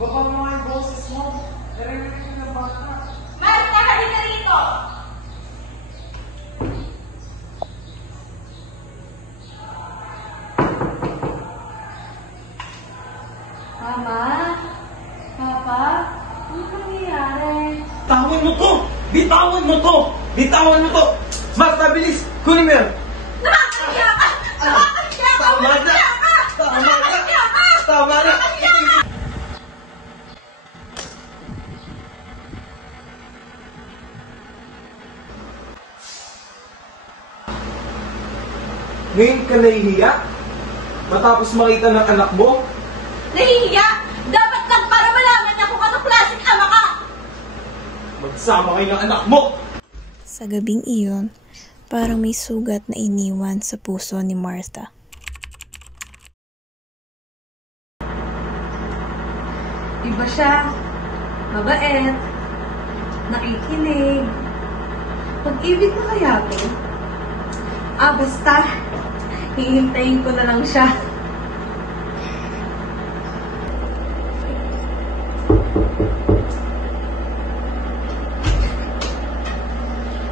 Baka mo nga yung boses mo. Narinig ko ng bata. Marta, halika rito! Mama? Papa? Ano nangyayari? Bitawan mo to! Bitawan mo to! Bitawan mo to! Marta, bilis! Kunin mo yan! Nakakahiya ka! Nakakahiya ka! Tama na! Nakakahiya ka! Tama na! Nakakahiya ka! Tama na! Nakakahiya ka! Ngayon ka nahihiya? Matapos makita ng anak mo? Nahihiya! Dapat lang para malaman niya kung anong klaseng ama ka! Magsama kayo ng anak mo! Sa gabing iyon, parang may sugat na iniwan sa puso ni Martha. Iba siya. Mabait. Nakikinig. Pag-ibig na kaya to? Basta. Hihintayin ko na lang siya.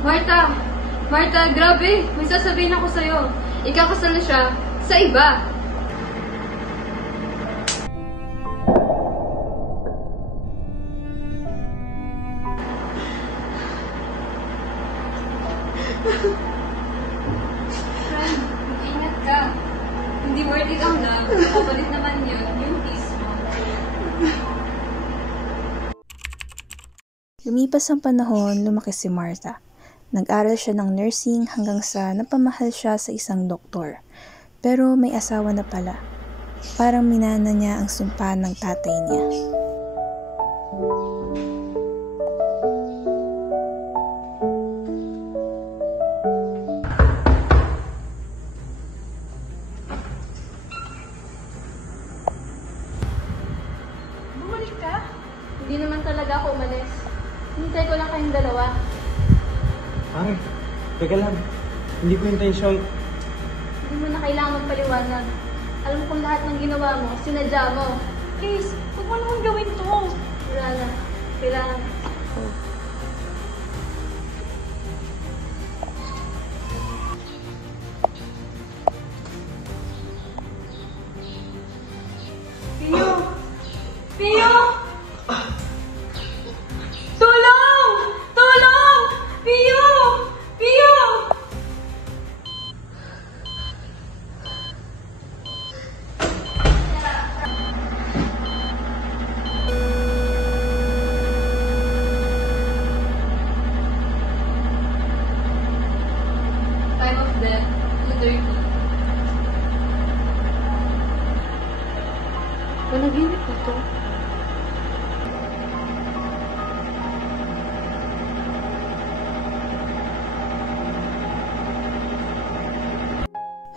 Martha! Martha, grabe! May sasabihin ako sa'yo. Ikakasal na siya sa iba. Friend, mag-ingat ka. Hindi worth it ang love. Kapalit naman yun, yung peace mo. Lumipas ang panahon, lumaki si Martha. Nag-aral siya ng nursing hanggang sa napamahal siya sa isang doktor. Pero may asawa na pala. Parang minana niya ang sumpa ng tatay niya. Bumalik ka? Hindi naman talaga ako umalis. Hintay ko lang kayong dalawa. Pare, teka lang. Hindi ko intensyon. Hindi mo na kailangan magpaliwanag. Alam kong lahat ng ginawa mo, sinadya mo. Please, huwag mo naman gawin to. Wala na. Kailangan. Pio! Pio! Tulong! Tulong! Pio! Pio! Time of death, 2:30. Panaginip ko to.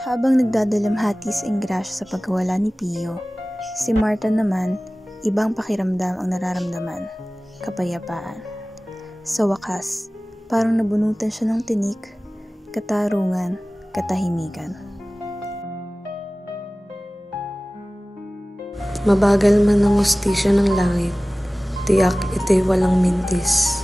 Habang nagdadalamhati sa Ingrasya sa pagkawala ni Pio, si Martha naman, ibang pakiramdam ang nararamdaman, kapayapaan. Sa wakas, parang nabunutan siya ng tinik, katarungan, katahimikan. Mabagal man ang hustisya ng langit, tiyak ito'y walang mintis.